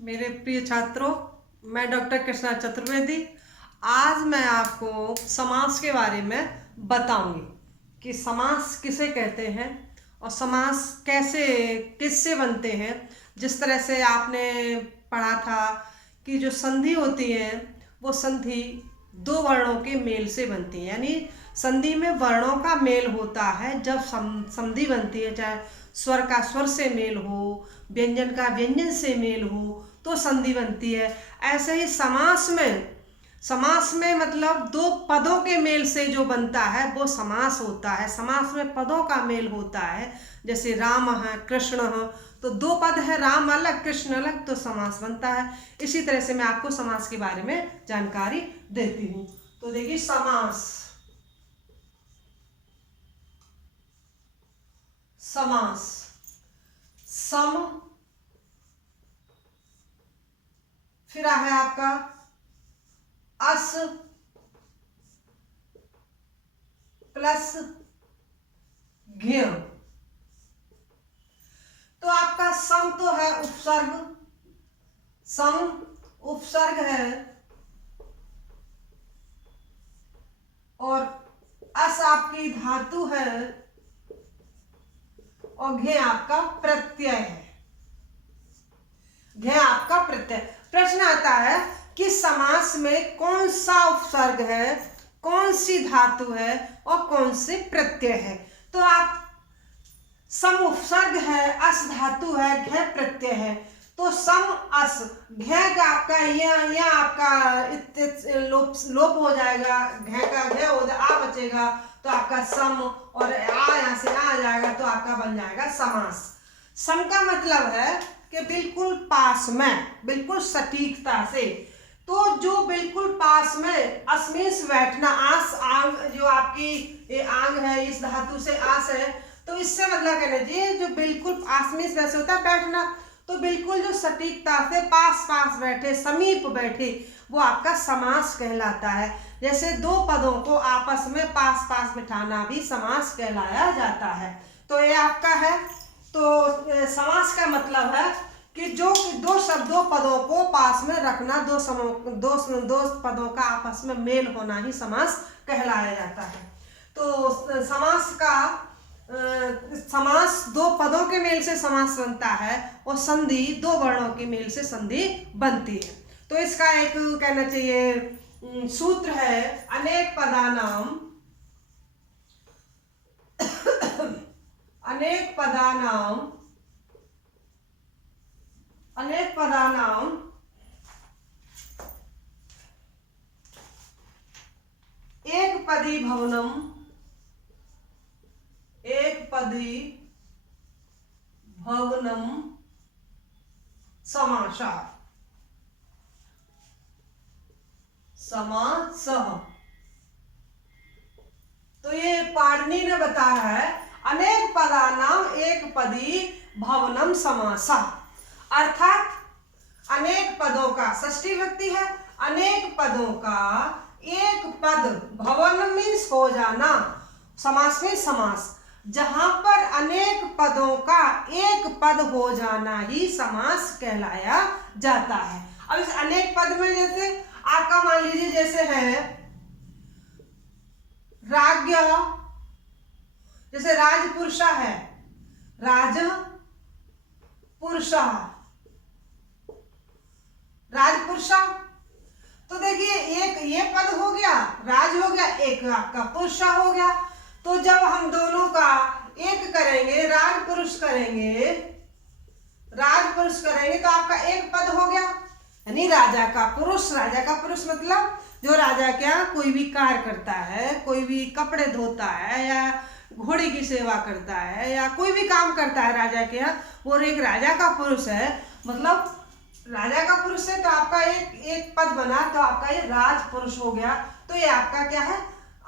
मेरे प्रिय छात्रों, मैं डॉक्टर कृष्णा चतुर्वेदी। आज मैं आपको समास के बारे में बताऊंगी कि समास किसे कहते हैं और समास कैसे किससे बनते हैं। जिस तरह से आपने पढ़ा था कि जो संधि होती है वो संधि दो वर्णों के मेल से बनती है, यानी संधि में वर्णों का मेल होता है। जब संधि बनती है, चाहे स्वर का स्वर से मेल हो, व्यंजन का व्यंजन से मेल हो, तो संधि बनती है। ऐसे ही समास में मतलब दो पदों के मेल से जो बनता है वो समास होता है। समास में पदों का मेल होता है, जैसे राम है, कृष्ण है, तो दो पद है, राम अलग कृष्ण अलग, तो समास बनता है। इसी तरह से मैं आपको समास के बारे में जानकारी देती हूँ। तो देखिए, समास समास सम, फिर है आपका अस प्लस ज्ञ। तो आपका सम तो है उपसर्ग, सम उपसर्ग है, और अस आपकी धातु है, और घे आपका प्रत्यय है। घे आपका प्रत्यय। प्रश्न आता है कि समास में कौन सा उपसर्ग है, कौन सी धातु है और कौन से प्रत्यय है। तो आप सम उपसर्ग है, अस धातु है, घे प्रत्यय है, तो सम अस घे का आपका यह आपका लोप हो जाएगा, घे का घे हो जाए, आ बचेगा, तो आपका सम, और आ यहाँ से आ जाएगा, तो आपका बन जाएगा समास। सम का मतलब है कि बिल्कुल पास में, बिल्कुल सटीकता से। तो जो बिल्कुल पास में, अस्मिस बैठना, आस आंग, जो आपकी ये आंग है, इस धातु से आस है, तो इससे मतलब कहना चाहिए जो बिल्कुल आसमीस वैसे होता है बैठना, तो बिल्कुल जो सटीकता से पास पास बैठे, समीप बैठे, वो आपका समास कहलाता है। जैसे दो पदों को आपस में पास पास बिठाना भी समास कहलाया जाता है। तो ये आपका है। तो समास का मतलब है कि जो दो पदों को पास में रखना, दो पदों का आपस में मेल होना ही समास कहलाया जाता है। तो समास दो पदों के मेल से समास बनता है, और संधि दो वर्णों के मेल से संधि बनती है। तो इसका एक कहना चाहिए सूत्र है, अनेक पदानाम एक पदी भवनम समासः। तो ये पाणिनि ने बताया है, अनेक पदानाम एक पदी भवनम समासः, अर्थात अनेक पदों का, षष्ठी विभक्ति है, अनेक पदों का एक पद, भवन मीन्स हो जाना, समास में समास, जहां पर अनेक पदों का एक पद हो जाना ही समास कहलाया जाता है। अब इस अनेक पद में जैसे आपका मान लीजिए, जैसे है राज्ञ, जैसे राजपुरुषा है, राजपुरुषा। तो देखिए, एक ये पद हो गया, राज हो गया, एक आपका पुरुषा हो गया। तो जब हम दोनों का एक करेंगे, राजपुरुष करेंगे, तो आपका एक पद हो गया, यानी राजा का पुरुष मतलब जो राजा के यहाँ कोई भी कार्य करता है, कोई भी कपड़े धोता है, या घोड़े की सेवा करता है, या कोई भी काम करता है राजा के यहाँ, वो एक राजा का पुरुष है। मतलब राजा का पुरुष है, तो आपका एक पद बना, तो आपका ये राज पुरुष हो गया। तो ये आपका क्या है,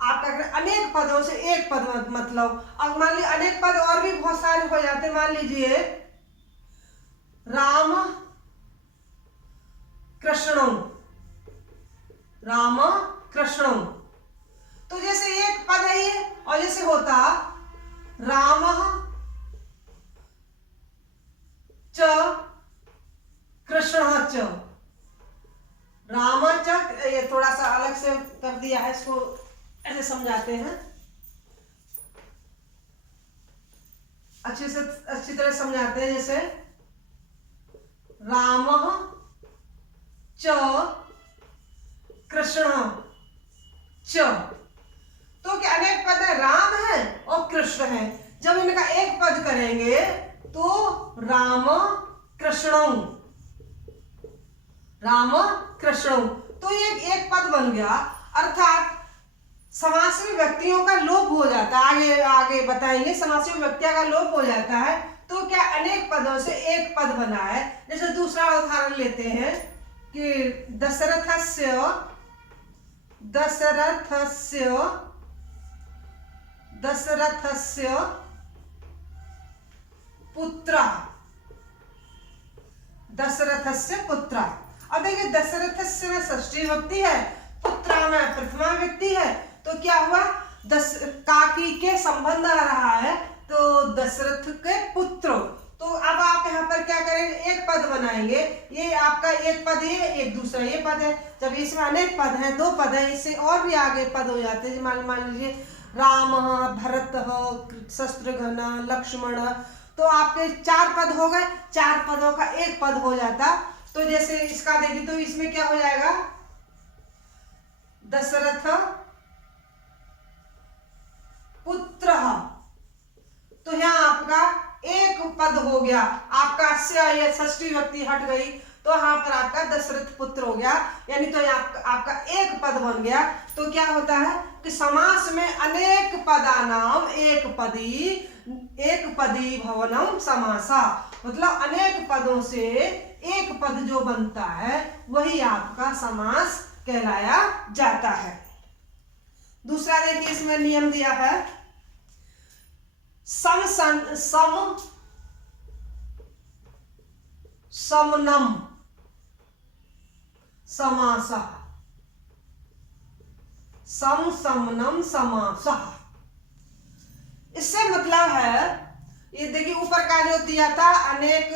आपका अनेक पदों से एक पद मतलब। अब मान लीजिए अनेक पद और भी बहुत सारे हो जाते, मान लीजिए राम कृष्णो, तो जैसे एक पद है ये, और जैसे होता राम च कृष्ण च, राम च, ये थोड़ा सा अलग से कर दिया है, इसको ऐसे समझाते हैं, अच्छी तरह समझाते हैं। जैसे राम च कृष्ण च, तो क्या अनेक पद है, राम है और कृष्ण है। जब इनका एक पद करेंगे तो राम कृष्णं, राम कृष्णं, तो ये एक पद बन गया। अर्थात समास में व्यक्तियों का लोप हो जाता है, आगे आगे बताएंगे, समास में व्यक्तियों का लोप हो जाता है, तो क्या अनेक पदों से एक पद बना है। जैसे दूसरा उदाहरण लेते हैं कि दशरथस्य पुत्र। अब देखिए दशरथस्य में षष्ठी विभक्ति है, पुत्रा में प्रथमा विभक्ति है, तो क्या हुआ, काकी के संबंध आ रहा है, तो दशरथ के पुत्र। तो अब आप यहाँ पर क्या करेंगे, एक पद बनाएंगे, ये आपका एक पद है, एक दूसरा ये पद है। जब इसमें अनेक पद हैं, दो पद है, इससे और भी आगे पद हो जाते हैं। मान लीजिए राम, भरत, शत्रुघ्न, लक्ष्मण, तो आपके चार पद हो गए, चार पदों का एक पद हो जाता। तो जैसे इसका देखिए, तो इसमें क्या हो जाएगा, दशरथ पुत्र, तो यहाँ आपका एक पद हो गया, आपका से ये षष्ठी विभक्ति हट गई, तो यहाँ पर आपका दशरथ पुत्र हो गया, यानी तो आपका एक पद बन गया। तो क्या होता है कि समास में अनेक पदानाम एक पदी भवनम समासा, मतलब अनेक पदों से एक पद जो बनता है वही आपका समास कहलाया जाता है। दूसरा देखिए, इसमें नियम दिया है, समनम समासः, समनम समासः। इससे मतलब है, ये देखिए ऊपर का जो दिया था, अनेक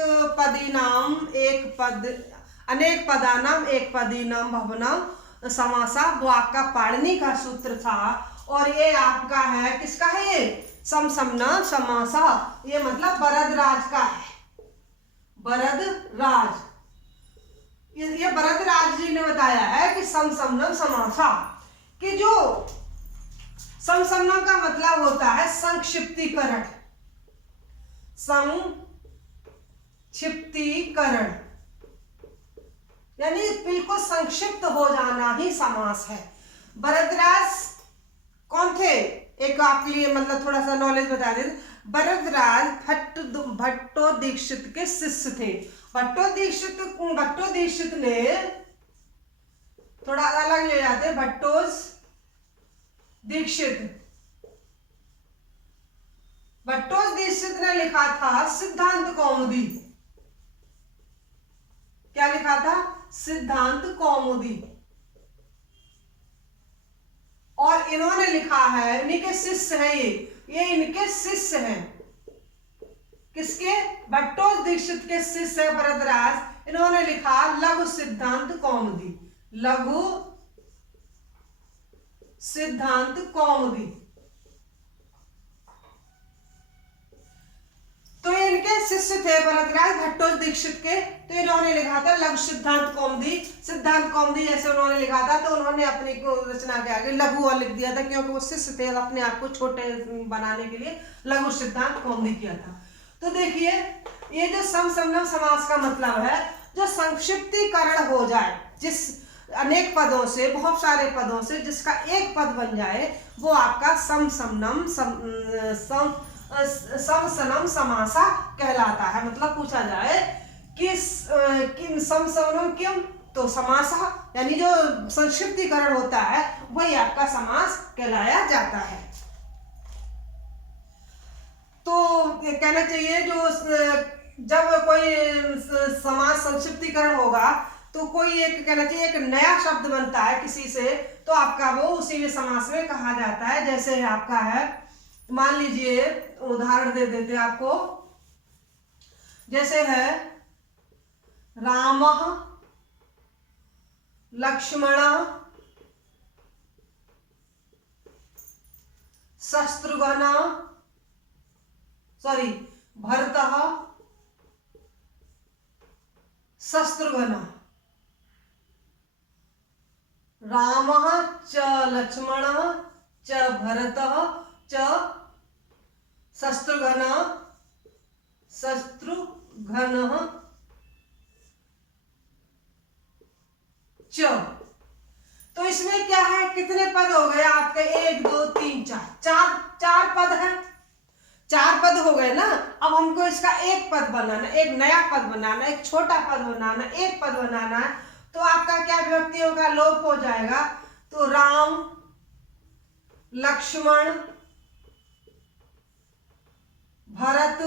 पदानाम एक पदीनाम भवनम समासा, वो आपका पाणिनि का सूत्र था, और ये आपका है, किसका है ये, समसमना समासा, ये मतलब भरद्वाज का है, भरद्वाज, ये भरद्वाज जी ने बताया है कि समसमनम समासा, कि जो समसमनम का मतलब होता है संक्षिप्तीकरण, यानी बिल्कुल संक्षिप्त हो जाना ही समास है। भरद्वाज कौन थे, एक आपके लिए मतलब थोड़ा सा नॉलेज बता दें, भरद्वाज भट्टो दीक्षित के शिष्य थे। भट्टो दीक्षित ने, थोड़ा अलग ले जाते, भट्टो दीक्षित ने लिखा था सिद्धांत कौमुदी। क्या लिखा था, सिद्धांत कौमुदी, और इन्होंने लिखा है, इनके शिष्य हैं, ये इनके शिष्य हैं, किसके, भट्टो दीक्षित के शिष्य है भरद्वाज। इन्होंने लिखा लघु सिद्धांत कौमुदी, लघु सिद्धांत कौमुदी। तो इनके शिष्य थे भरद्वाज भट्टो दीक्षित के, तो इन्होंने लिखा था लघु सिद्धांत कौमुदी। सिद्धांत कौमुदी जैसे उन्होंने लिखा था, तो उन्होंने अपनी को रचना के आगे लघु लिख दिया था, क्योंकि वो शिष्य थे, अपने आप को छोटे बनाने के लिए लघु सिद्धांत कौमुदी किया था। तो देखिए, ये जो समसमनम समास का मतलब है, जो संक्षिप्तीकरण हो जाए, जिस अनेक पदों से, बहुत सारे पदों से जिसका एक पद बन जाए, वो आपका समसमनम समसनम समासा कहलाता है। मतलब पूछा जाए कि समसमनम क्यों, तो समासा यानी जो संक्षिप्तीकरण होता है वही आपका समास कहलाया जाता है। तो कहना चाहिए, जो जब कोई समास संक्षिप्तीकरण होगा, तो कोई एक कहना चाहिए एक नया शब्द बनता है किसी से, तो आपका वो उसी में समास में कहा जाता है। जैसे आपका है, मान लीजिए उदाहरण दे देते हैं आपको, जैसे है रामः लक्ष्मण शत्रुघ्न भरतः शत्रुघ्न रामः च लक्ष्मणः च भरतः च शत्रुघ्नः च। तो इसमें क्या है, कितने पद हो गए आपके, 1 2 3 4 चार पद है, 4 पद हो गए ना। अब हमको इसका एक पद बनाना, एक नया पद बनाना, एक छोटा पद बनाना, एक पद बनाना है। तो आपका क्या विभक्तियों का लोप हो जाएगा। तो राम, लक्ष्मण, भरत,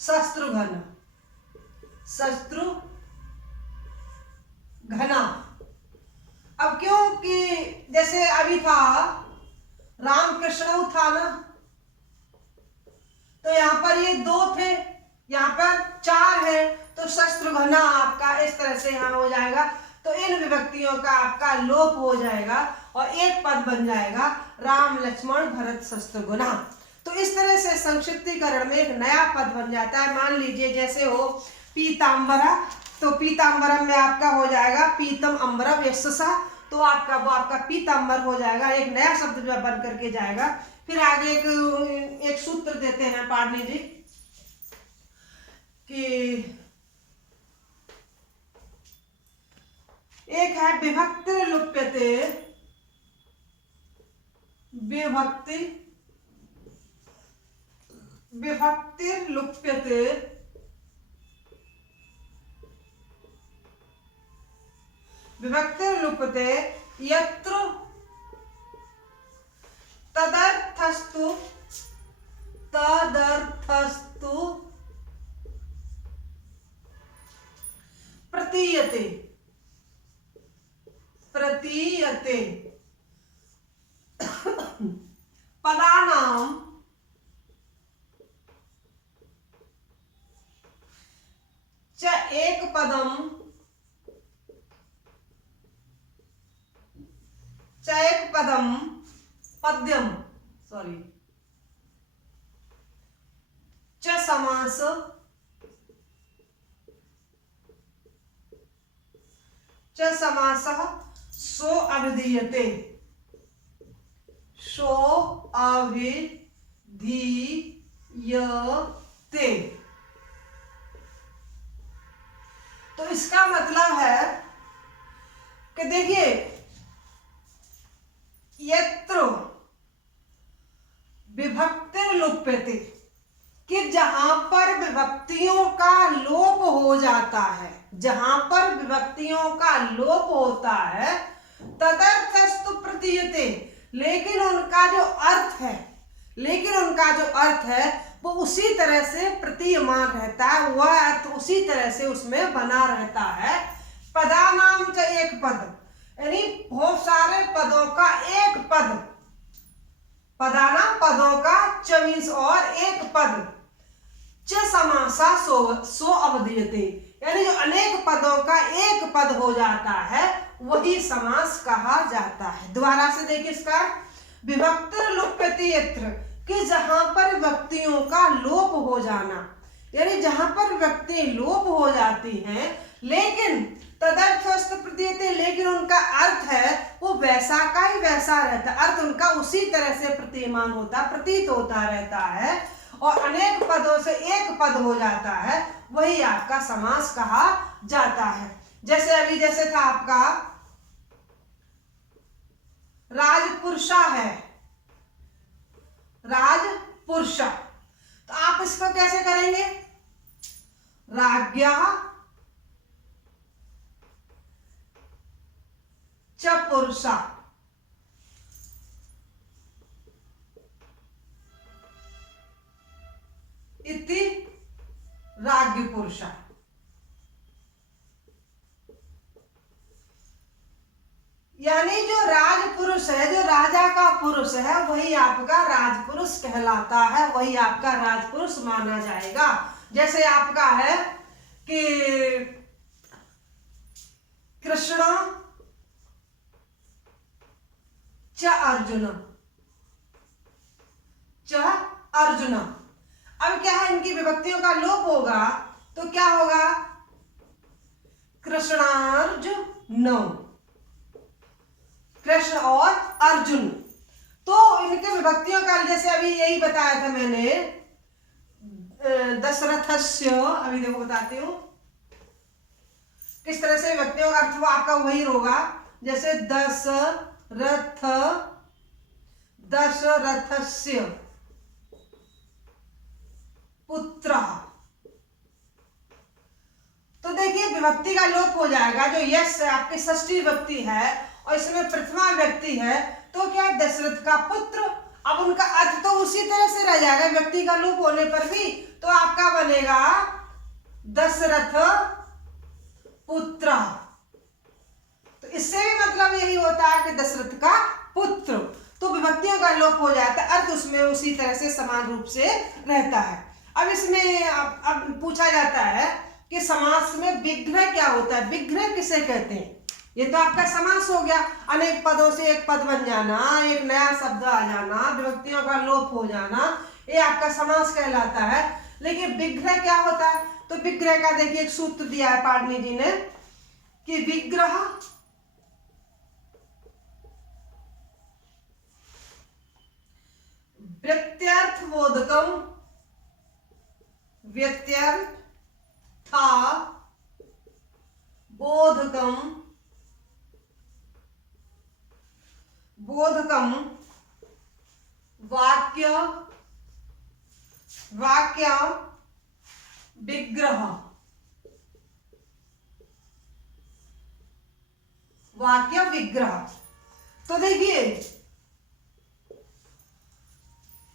शत्रुघ्न, घना। अब क्योंकि जैसे अभी था राम कृष्ण था ना, तो यहां पर ये 2 थे, यहां पर 4 है, तो शत्रुघ्न आपका इस तरह से यहां हो जाएगा। तो इन विभक्तियों का आपका लोप हो जाएगा और एक पद बन जाएगा राम, लक्ष्मण, भरत, शत्रुघ्न। तो इस तरह से संक्षिप्तीकरण में एक नया पद बन जाता है। मान लीजिए जैसे हो पीतांबरा, तो पीतांबरम में आपका हो जाएगा पीतम अंबरम यशसा, तो आपका वो आपका पीतांबर हो जाएगा, एक नया शब्द जो बन करके जाएगा। फिर आगे एक सूत्र देते हैं पाणिनि जी कि एक है विभक्ति लुप्यते, विभक्ति लुप्यते विभक्तिर्लुप्यते यत्र तदर्थस्तु प्रतीयते पदानां च एकपदं पद्यम च समास सो अभिधीयते तो इसका मतलब है कि देखिए यत्र विभक्तिर्लुप्यते, कि जहां पर विभक्तियों का लोप हो जाता है, जहां पर विभक्तियों का लोप होता है, तदर्थस्तु प्रतीयते, लेकिन उनका जो अर्थ है वो उसी तरह से प्रतीयमान रहता है, वह अर्थ उसी तरह से उसमें बना रहता है। पदानाम च एक पद, यानी बहुत सारे पदों का एक पद, पदाना पदों का 24 और एक पद, च समासा सो अवधीयते, यानी जो अनेक पदों का एक पद हो जाता है वही समास कहा जाता है। दोबारा से देखिए इसका विभक्तिर्लुप्यते यत्र, कि जहां पर विभक्तियों का लोप हो जाना, यानी जहां पर विभक्ति लोप हो जाती हैं लेकिन तदर्थस्तु प्रतीयते, लेकिन उनका अर्थ है वो वैसा का ही वैसा रहता है, अर्थ उनका उसी तरह से प्रतीयमान होता, प्रतीत होता रहता है, और अनेक पदों से एक पद हो जाता है, वही आपका समास कहा जाता है। जैसे था आपका राजपुरुषा है, राजपुरुषा, तो आप इसको कैसे करेंगे, राज्ञः च पुरुषा, इति राज्ञ पुरुषा। यानी जो राजपुरुष है, जो राजा का पुरुष है, वही आपका राजपुरुष कहलाता है, वही आपका राजपुरुष माना जाएगा। जैसे आपका है कि कृष्ण च अर्जुन, च अर्जुन। अब क्या है, इनकी विभक्तियों का लोप होगा तो क्या होगा, कृष्णार्जुन, कृष्ण और अर्जुन। तो इनके विभक्तियों का जैसे अभी यही बताया था मैंने, दशरथस्य, अभी देखो बताती हूं किस तरह से विभक्तियों का अर्थ वो आपका वही होगा, जैसे दशरथस्य पुत्र। तो देखिए विभक्ति का लोप हो जाएगा, जो यश आपकी षष्ठी विभक्ति है और इसमें प्रथमा व्यक्ति है, तो क्या है, दशरथ का पुत्र। अब उनका अर्थ तो उसी तरह से रह जाएगा व्यक्ति का लोप होने पर भी, तो आपका बनेगा दशरथ पुत्र। तो इससे भी मतलब यही होता है कि दशरथ का पुत्र। तो विभक्तियों का लोप हो जाता है, अर्थ उसमें उसी तरह से समान रूप से रहता है। अब इसमें अब पूछा जाता है कि समास में विग्रह क्या होता है, विग्रह किसे कहते हैं। ये तो आपका समास हो गया, अनेक पदों से एक पद बन जाना, एक नया शब्द आ जाना, विभक्तियों का लोप हो जाना, ये आपका समास कहलाता है। लेकिन विग्रह क्या होता है, तो विग्रह का देखिए एक सूत्र दिया है पाणिनि जी ने कि विग्रह व्यत्यर्थबोधकम, व्यत्यर्था बोधकम, बोधकम वाक्य, वाक्य विग्रह, वाक्य विग्रह। तो देखिए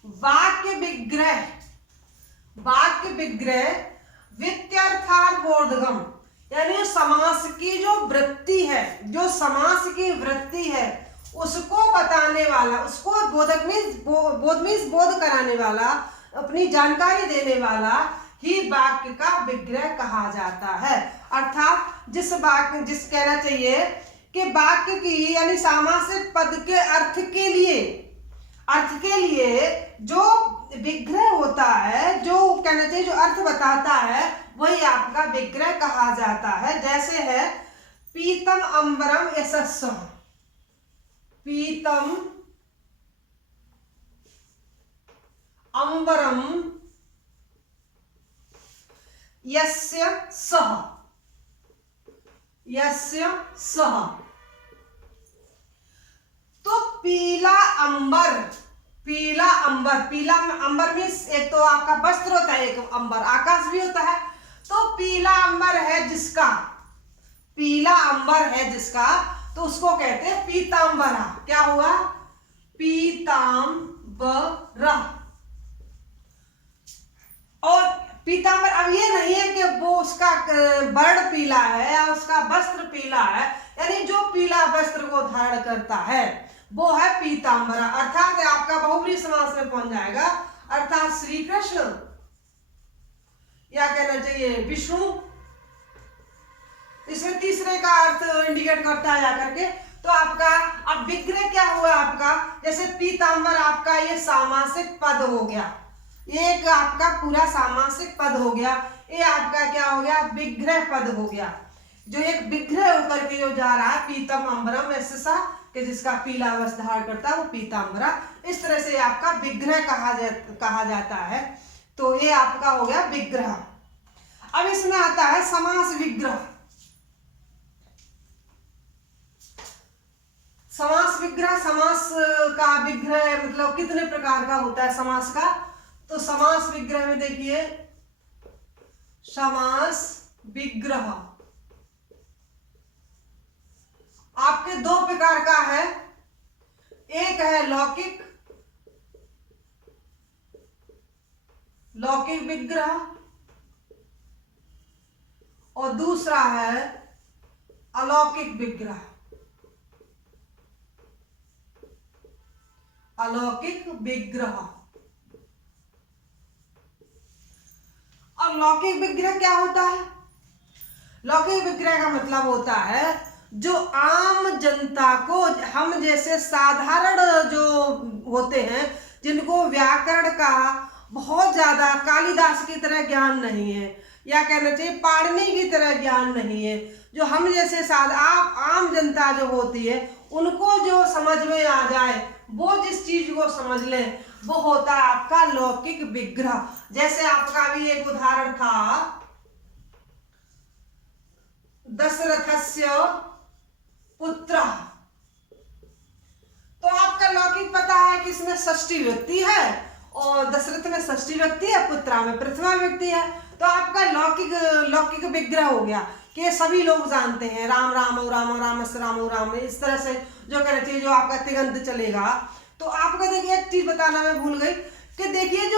वाक्य विग्रह, वाक्य विग्रह व्यत्यर्थार्थ, यानी समास की जो वृत्ति है, जो समास की वृत्ति है उसको बताने वाला, उसको बोधक मीन्स बोध कराने वाला, अपनी जानकारी देने वाला ही वाक्य का विग्रह कहा जाता है। अर्थात जिस वाक्य, जिस कहना चाहिए कि वाक्य की यानी सामासिक पद के अर्थ के लिए जो विग्रह होता है, जो कहना चाहिए जो अर्थ बताता है, वही आपका विग्रह कहा जाता है। जैसे है पीतम अंबरम यशस्व, पीतम अंबरम यस्य सः, यस्य सः। तो पीला अंबर, पीला अंबर, पीला अंबर मीन्स एक तो आपका वस्त्र होता है, एक अंबर आकाश भी होता है। तो पीला अंबर है जिसका, पीला अंबर है जिसका, तो उसको कहते हैं पीतांबरा। क्या हुआ, पीतांबरा। और पीतांबर, अब ये नहीं है कि वो उसका वर्ण पीला है या उसका वस्त्र पीला है, यानी जो पीला वस्त्र को धारण करता है वो है पीतांबरा। अर्थात आपका बहुव्रीहि समास में पहुंच जाएगा, अर्थात श्री कृष्ण या कहना चाहिए विष्णु। इसमें तीसरे का अर्थ इंडिकेट करता है जाकर के। तो आपका अब विग्रह क्या हुआ आपका, जैसे पीतांबर आपका ये सामासिक पद हो गया, ये एक आपका पूरा सामासिक पद हो गया, ये आपका क्या हो गया, विग्रह पद हो गया। जो एक विग्रह होकर के जो जा रहा है, पीतम अंबरम ऐसा कि जिसका पीला वस्त्र धारण करता है वो पीतांबरा, इस तरह से आपका विग्रह कहा जाता है। तो ये आपका हो गया विग्रह। अब इसमें आता है समास विग्रह। समास विग्रह, समास का विग्रह मतलब कितने प्रकार का होता है समास का, तो समास विग्रह में देखिए समास विग्रह आपके दो प्रकार का है, एक है लौकिक, लौकिक विग्रह, और दूसरा है अलौकिक विग्रह, अलौकिक विग्रह। अब लौकिक विग्रह क्या होता है, लौकिक विग्रह का मतलब होता है जो आम जनता को, हम जैसे साधारण जो होते हैं जिनको व्याकरण का बहुत ज्यादा कालिदास की तरह ज्ञान नहीं है, या कहना चाहिए पाणिनि की तरह ज्ञान नहीं है, जो हम जैसे आम जनता जो होती है उनको जो समझ में आ जाए, वो जिस चीज को समझ लें, वो होता है आपका लौकिक विग्रह। जैसे आपका भी एक उदाहरण था, दशरथस्य पुत्र, तो आपका लौकिक पता है कि इसमें षष्ठी व्यक्ति है, और दशरथ में षष्ठी व्यक्ति है, पुत्रा में प्रथमा व्यक्ति है, तो आपका लौकिक विग्रह हो गया कि ये सभी लोग जानते हैं, राम राम राम रामस्य राम राम, इस तरह से जो कहना चाहिए, जो आपका तिगंत चलेगा। तो आपका देखिए एक चीज बताना मैं भूल गई कि देखिए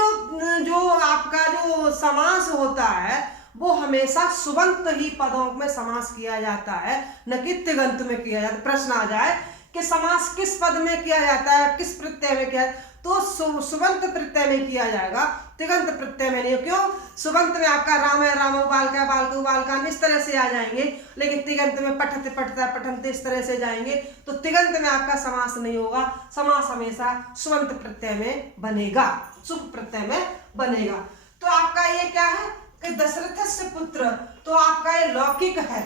जो आपका जो समास होता है वो हमेशा सुबंत ही पदों में समास किया जाता है, न कि तिगंत में किया जाता है। प्रश्न आ जाए कि समास किस पद में किया जाता है, किस प्रत्यय में किया, तो सुबंत प्रत्यय में किया जाएगा, तिगंत प्रत्यय में नहीं। क्यों? सुबंत में आपका राम है, राम बालका बालक बालकान इस तरह से आ जाएंगे, लेकिन तिगंत में पठते पठता पठनते इस तरह से जाएंगे, तो तिगंत में आपका समास नहीं होगा। समास हमेशा सुबंत प्रत्यय में बनेगा, सुख प्रत्यय में बनेगा। तो आपका ये क्या है कि दशरथ से पुत्र, तो आपका ये लौकिक है।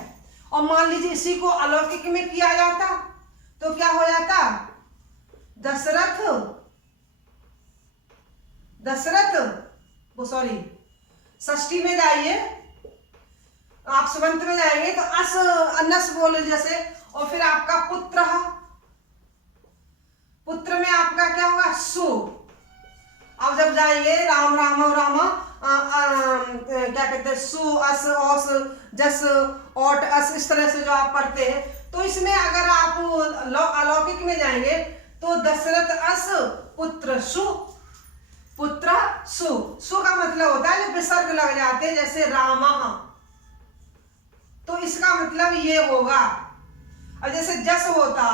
और मान लीजिए इसी को अलौकिक में किया जाता तो क्या हो जाता? दशरथ वो सॉरी षष्ठी में जाइए, आप सुबंत में जाएंगे तो अनस बोले जैसे, और फिर आपका पुत्र में आपका क्या होगा? सु। अब जब जाएंगे राम राम राम क्या कहते हैं, सु अस औस जस ओट अस, इस तरह से जो आप पढ़ते हैं, तो इसमें अगर आप अलौकिक में जाएंगे तो दशरथ अस पुत्र सु, पुत्र सु। सु का मतलब होता है जो विसर्ग लग जाते हैं, जैसे रामा, तो इसका मतलब ये होगा। और जैसे जस होता,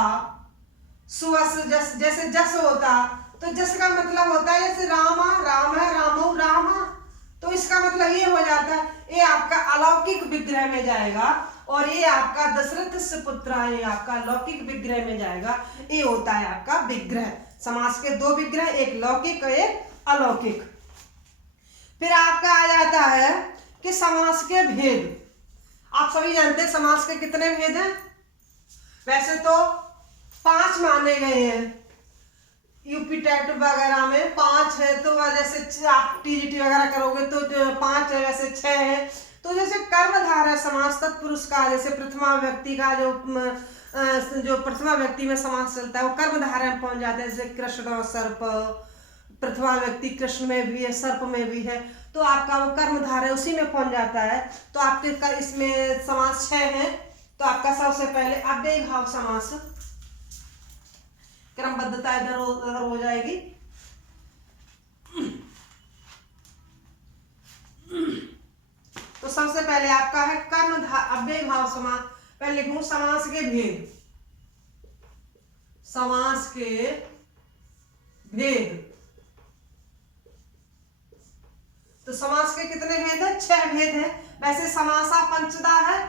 सुअस जस, जैसे जस होता, तो जस का मतलब होता है जैसे रामा, राम है, रामो रामा, तो इसका मतलब ये हो जाता है, ये आपका अलौकिक विग्रह में जाएगा, और ये आपका दशरथ से पुत्र है, ये आपका लौकिक विग्रह में जाएगा। ये होता है आपका विग्रह। समास के दो विग्रह, एक लौकिक और एक अलौकिक। फिर आपका आ जाता है कि समास के भेद। आप सभी जानते हैं समास के कितने भेद हैं? वैसे तो 5 माने गए हैं, यूपी टेट वगैरह में 5 है, तो जैसे आप टीजीटी वगैरह करोगे तो 5 है, वैसे 6 है। तो जैसे कर्मधारय समास तत्पुरुष का, जैसे प्रथमा व्यक्ति का जो प्रथमा व्यक्ति में समास चलता है वो कर्मधारय में पहुंच जाता है, जैसे कृष्ण और सर्प, प्रथमा व्यक्ति कृष्ण में भी है, सर्प में भी है, तो आपका वो कर्मधारय उसी में पहुंच जाता है। तो आपके इसमें समास 6 है। तो आपका सबसे पहले अव्ययी भाव समास, क्रमबद्धता इधर हो जाएगी। तो सबसे पहले आपका है अव्ययी भाव समास। पहले लिखूं समास के भेद, समास के भेद। तो समास के कितने भेद है? 6 भेद है। वैसे समासा पंचदा है।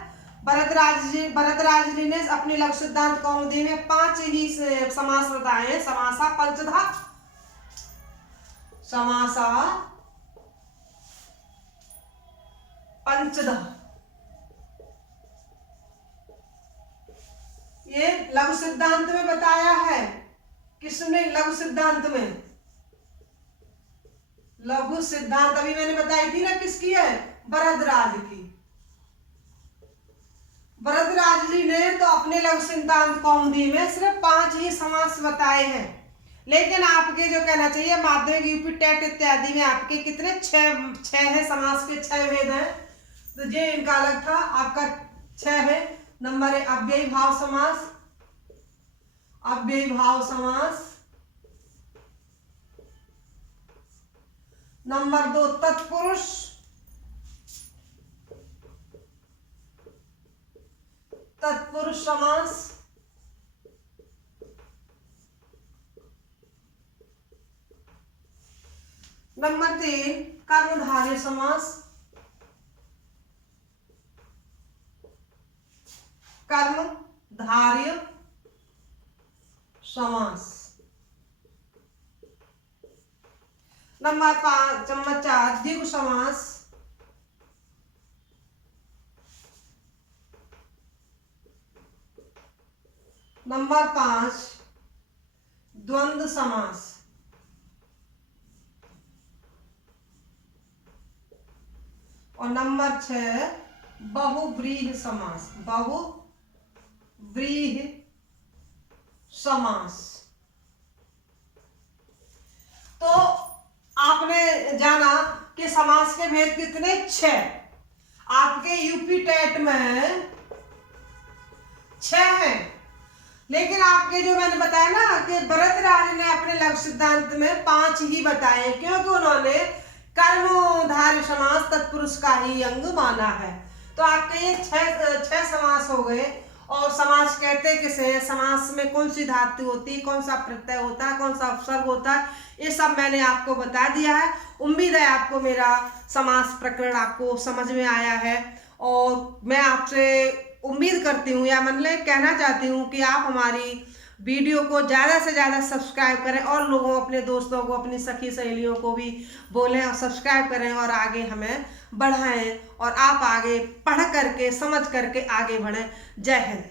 भरद्वाज जी ने अपने लघु सिद्धांत कौमुदी में 5 ही समास बताए हैं। समासा पंचधा, समासा पंचधा, ये लघु सिद्धांत में बताया है। किसने? लघु सिद्धांत में। लघु सिद्धांत अभी मैंने बताई थी ना, किसकी है? भरद्वाज की। भरद्वाज जी ने तो अपने लघु सिद्धांत कौमुदी में सिर्फ 5 ही समास बताए हैं, लेकिन आपके जो कहना चाहिए माध्यमिक, यूपी टेट इत्यादि में आपके कितने 6 है, समास के 6 भेद हैं। तो ये इनका अलग था, आपका 6 है। नंबर 1 अव्ययी भाव समास, अव्ययी भाव समास। नंबर 2 तत्पुरुष, तत्पुरुष समास। नंबर 3 कर्मधारय समास, कर्मधारय धार्य समास। नंबर 4 द्विगु समास। नंबर 5 द्वंद्व समास। और नंबर 6 बहुव्रीहि समास। बहुव्रीहि समास। तो आपने जाना कि समास के भेद कितने? 6। आपके यूपी टेट में 6 हैं, लेकिन आपके जो मैंने बताया ना कि भरतराज ने अपने लघु सिद्धांत में 5 ही बताए, क्योंकि उन्होंने कर्मधारय समास तत्पुरुष का ही अंग माना है। तो आपके ये 6 समास हो गए। और समास कहते किसे? समास में कौन सी धातु होती है, कौन सा प्रत्यय होता है, कौन सा उपसर्ग होता है, ये सब मैंने आपको बता दिया है। उम्मीद है आपको मेरा समास प्रकरण आपको समझ में आया है। और मैं आपसे उम्मीद करती हूँ या मतलब कहना चाहती हूँ कि आप हमारी वीडियो को ज़्यादा से ज़्यादा सब्सक्राइब करें और लोगों, अपने दोस्तों को, अपनी सखी सहेलियों को भी बोलें और सब्सक्राइब करें और आगे हमें बढ़ाएं और आप आगे पढ़ करके समझ करके आगे बढ़ें। जय हिंद।